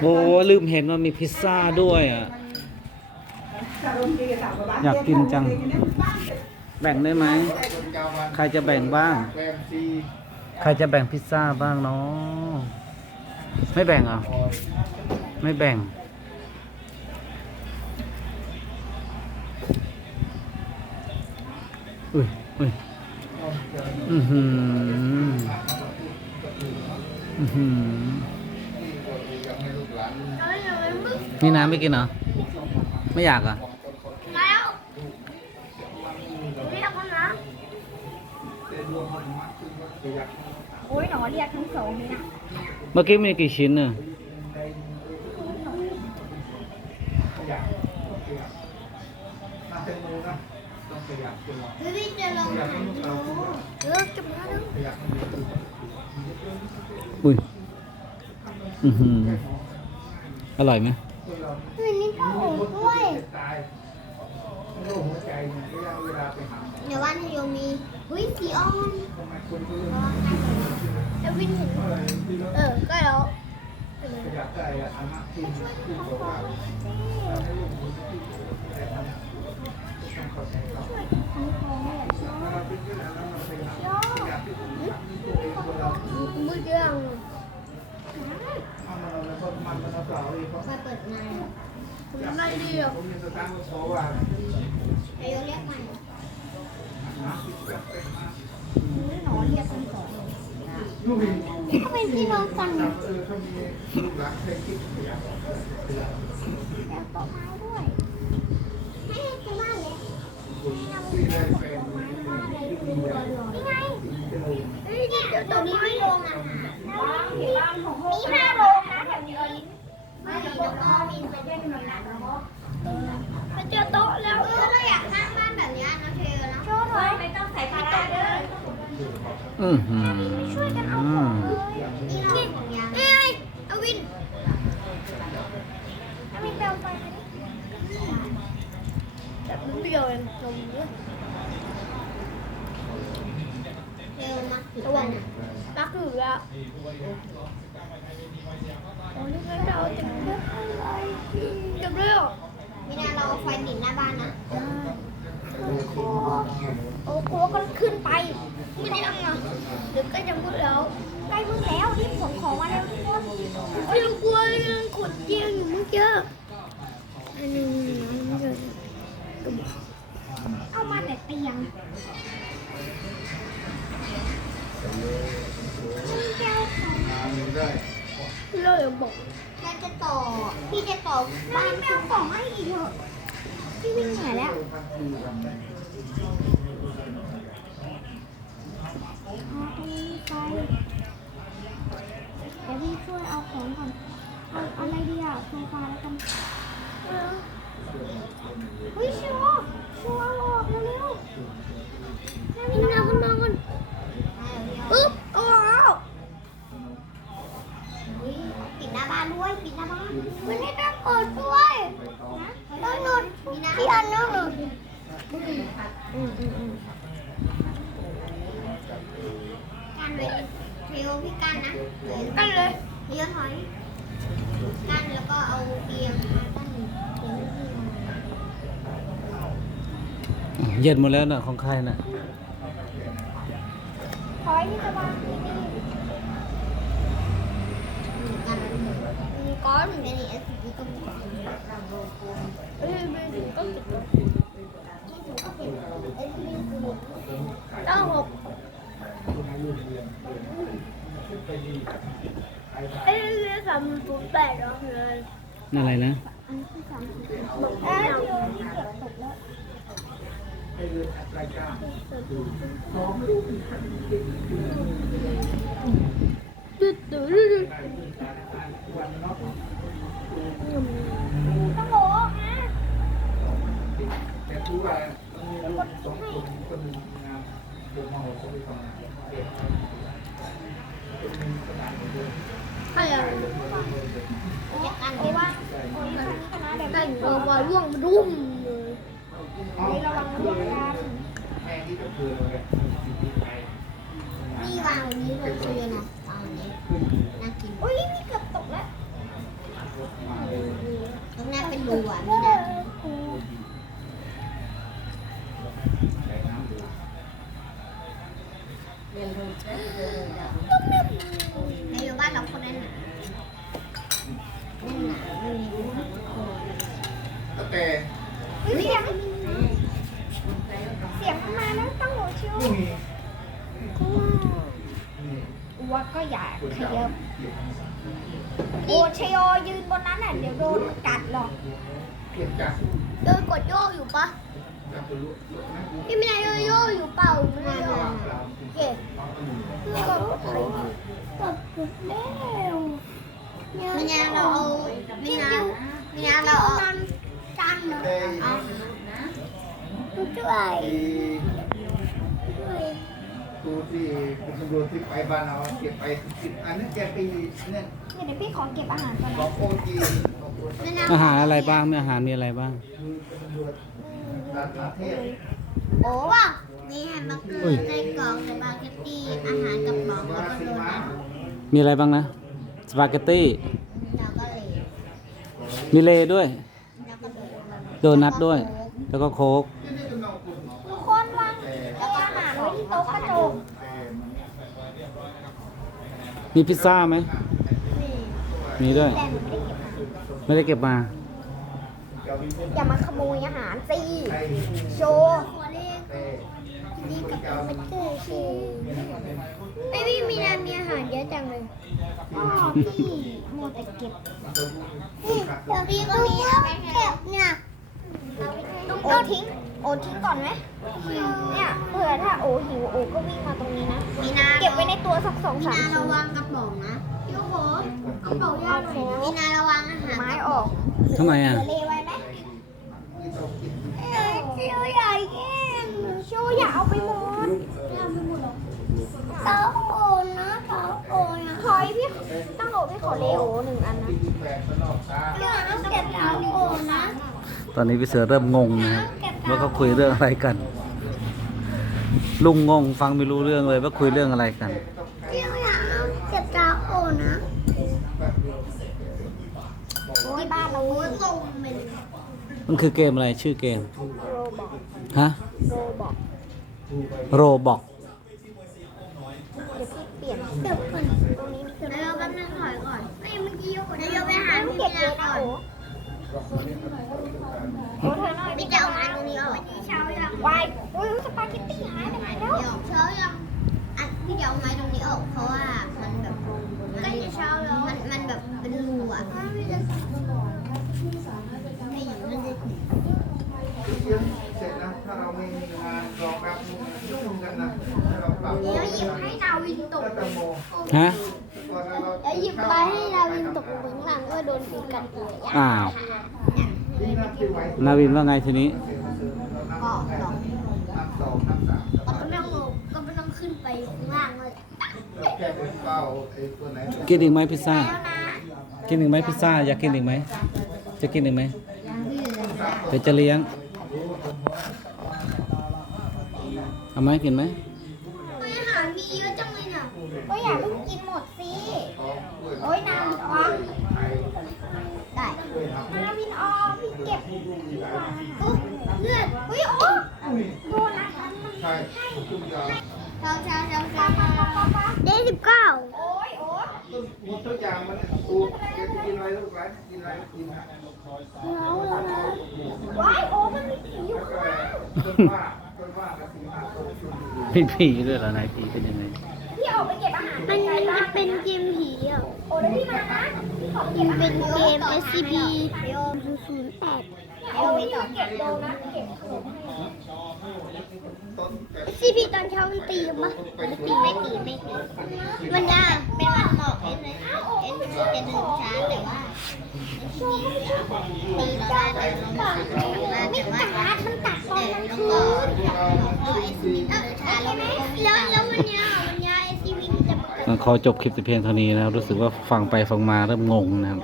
โอ้ลืมเห็นว่ามีพิซซ่าด้วยอะ อยากกินจัง แบ่งได้ไหม ใครจะแบ่งบ้าง ใครจะแบ่งพิซซ่าบ้างเนาะไม่แบ่งอะไม่แบ่ง อุ้ยอุ้ยอือหืออือหือ มีน้ำไม่กินเหรอ ไม่อยากเหรอะแล้วเรียกเขานะโอ้ยหนอเรียกทั้งสองเลยนะเมื่อกี้มีกี่ชิ้นน่ะเฮ้ยจะลองหาดูเออจะมาดูอุ้ย อือหืออร่อยไหม เฮ้ยนี่ก็โอ้ด้วย เดี๋ยววันโยมีเฮ้ยสีอ่อนเอวินเห็นเออ ก็แล้วมืดยังมาเปิดงานทำไมดีอะไอ้เรียกมันหนอเรียกทั้งสองทำไมพี่น้องกันเนี่ยแล้วก็ม้ด้วย ให้จะบ้านเลยนี่ไงเฮ้ยนี่เดี๋ยวตรงนี้ไม่ลงอะมีห้าโร แล้วก็มีไปด้วยหน่วยงานไปเจอโต๊ะแล้วเออเราอยากสร้างบ้านแบบนี้นะเทลนะชว์หน่อยไม่ต้องใส่ภาระเลยอือหือช่วยกันเอาของเลยเอ้ยเอาวินเอาวินเปลไฟมาดิแบบเปรี้ยวเองนมเยอะเร็วมากระวังปักหืออะ โอ้ยงั้นเราจะเลือกอะไรจะเลือกไม่น่าเราไฟติดหน้าบ้านนะโอ้โหโอ้โหก็ขึ้นไปไม่ได้ยังอะเดี๋ยวกล้จะมืดแล้วใกล้มืดแล้วรีบขนของมาเร็วทุกคนเฮ้ยกลัวยังขนเตียงอยู่เมื่อกี้อันนี้มันจะเอา บอกแค่จะต่อ พี่จะต่อบ้านแมวขอให้อีกเหรอพี่วิ่งหายแล้วเอตรงนี้ไปเดี๋ยวพี่ช่วยเอาของก่อนเอาเอาอะไรดีอะโซฟาแล้วกันเฮ้ยชัวร์ชัวร์เอาออกเร็วๆนั่งนี่นะคุณนอนปึ๊บเอาออกปิดหน้าบ้านด้วยปิดหน้าบ้านมันไม่ต้องเปิดด้วยนะต้องหนุนที่อันนู้นหนุนอืมอืมอืม กัน เลยเทวพี่กันนะกันเลยเยอะถอยกันแล้วก็เอาเตียงมาตั้งเตียงที่เย็นหมดแล้วน่ะของใครน่ะถอยที่จะวางที่นี่กันมีก้อนเป็นเอสพีก็มีเอ้ยไม่ถึงก็ติดไม่ถึงก็ติดเอสพีคือเก้าหกเอ้ยเรียกสามศูนย์แปดเหรอเลย อะไรนะอันที่สามสิบบอกแอนโยนี่เกือบตกแล้วตึ๊ดตึ๊ดตึ๊ดต้องโห อะใครอะเพราะว่ากันเออว่าร่วงมารุ่มเลยนี่ระวังร่วงกันนี่วางอันนี้เลยนะ ยืนบนนั้นน่ะเดี๋ยวโดนกัดหรอกเดจัดโดนกดโยกอยู่ปะพี่ไม่ได้โยโย่อยู่เปล่าไม่ได้โยกเก็บกดกดปุ๊บแล้วไม่งั้นเราเอาไม่งั้นไม่งั้นเราเอาจังเนาะแต่เอาช่วย ตัวที่เป็นตำรวจที่ไปบ้านเราเก็บไปสิบอันนี้แกไปเนี่ยเดี๋ยวพี่ขอเก็บอาหารก่อนนะกโอจีบอกโอจีอาหารอะไรบ้างมีอาหารมีอะไรบ้าง ตำรวจต่างประเทศโอ้ว่ะนี่แฮมเบอร์เกอร์ในกล่องสปาเกตตี้อาหารกระป๋องแล้วก็โดนัทมีอะไรบ้างนะสปาเกตตี้แล้วก็เลยมีเลด้วยแล้วก็โดโดนัทด้วย แล้วก็โค้กคนวางแล้วก็อาหารไว้ที่โต๊ะกระจก มีพิซซ่าไหมนี่มีด้วย แต่หนูไม่ได้เก็บมาไม่ได้เก็บมา อย่ามาขโมยอาหารสิโชว์นี่กับคอมพิวเตอร์โชว์ไม่พี่มีนามีอาหารเยอะจังเลยพ่อพี่มัวแต่เก็บนี่เดี๋ยวพี่ก็มีอะไรเก็บเนี่ยโอทิ้ง โอทิ้งก่อนไหมเนี่ยเผื่อถ้าโอหิวโอก็วิ่งมาตรงนี้นะ มีนาเก็บไว้ในตัวสักสองสามมีนาระวังกระป๋องนะพี่โอ้โหกระป๋องยาวเลยมีนาระวังอาหารไม้ออกทำไมอะเหลือเลไว้ไหมชิวใหญ่เองชิวอย่าเอาไปหมดเอาไปหมดหรอเต้าโอนนะเต้าโอนนะขอให้พี่ตั้งโอพี่ขอเลโอหนึ่งอันนะแปดตลอดตาเรื่องนั้นเก็บเต้าโอนนะ ตอนนี้พี่เสือเริ่มงงนะครับ ว่าเขาคุยเรื่องอะไรกัน ลุงงงฟังไม่รู้เรื่องเลยว่าคุยเรื่องอะไรกันชิวอย่าเอาเก็บเต้าโอนนะโอ้ยบ้านเราตรงเป็นมันคือเกมอะไรชื่อเกม โรบอกฮะ โรบอกโรบอกเดี๋ยวพี่เปลี่ยนเดี๋ยวก่อนตรงนี้มีเดี๋ยวแป๊บนึงถอยก่อนเอ้ยเมื่อกี้ยกเดี๋ยวไปหาพี่เก็บเยอะก่อนโอ้เธอหน่อยพี่จะเอาไม้ตรงนี้ออกเช้ายัง วายโอ้ยสปาเกตตี้หายไปไหนแล้วเช้ายังอันพี่จะเอาไม้ตรงนี้ออกเพราะว่ามันแบบใกล้จะเช้าแล้วมันมันแบบเป็นรูอะไม่ได้ไม่อยู่มันจะเสร็จนะถ้าเราไม่มีงานรองรับยุ่งกันนะถ้าเราปรับเดี๋ยวหยิบให้นาวินตกก็ตังโมฮะตอนนั้นเราแล้วหยิบไปให้นาวินตกลงข้างล่างก็โดนปีกันตัวอ้าวที่ นั่นที่ไว้นาวินว่าไงทีนี้เรานับนับสองนับสามก็ไม่ต้องลงก็ไม่ต้องขึ้นไปข้างล่างเลยเราแค่เป็นเป้าไอ้ตัวไหนกินอีกไหมพิซซ่าแล้วนะกินอีกไหมพิซซ่าอยากกินอีกไหม จะกินอีกไหมเดี๋ยวจะเลี้ยง เอาไหมกินไหมไม่อาหารมีเยอะจังเลยน่ะก็อย่าเพิ่งกินหมดสิโอ้ยน้ำออมได้น้ำวินออมพี่เก็บอุ๊ย เลือดอุ้ยโอ้โดนนะใช่จุ่มยาชาวชาวชาวชาวเด็กสิบเก้าโอ้ยโอ้หมดทุกอย่างมันตูแกกินอะไรลูกไรกินอะไรกินฮะเราเหรอว้ายโอ้มันอยู่ข้างต้นว่าต้นว่ากับสีห้าต้นชุนผีด้วยเหรอนายผีเป็นยังไงพี่ออกไปเก็บอาหารมันมันเป็นเกมผีอะโอ้แล้วพี่มานะเป็นเกม SCP 008เอาไว้ต่อเก็บโดนเก็บขนมต้นแต่ SCP ตอนเช้ามันตีปะไม่ตีไม่ตีไม่ตีมันจะเป็นวันหมอกเอ็นเลยเอ็นจะเดินช้าแต่ว่าตีเราได้แต่เราไม่กัดมันกัดตอนมันคืนเราแล้วแล้ววันเนี้ยวันเนี้ย SCP จะขอจบคลิปแต่เพียงเท่านี้นะครับรู้สึกว่าฟังไปฟังมาเริ่มงงนะครับ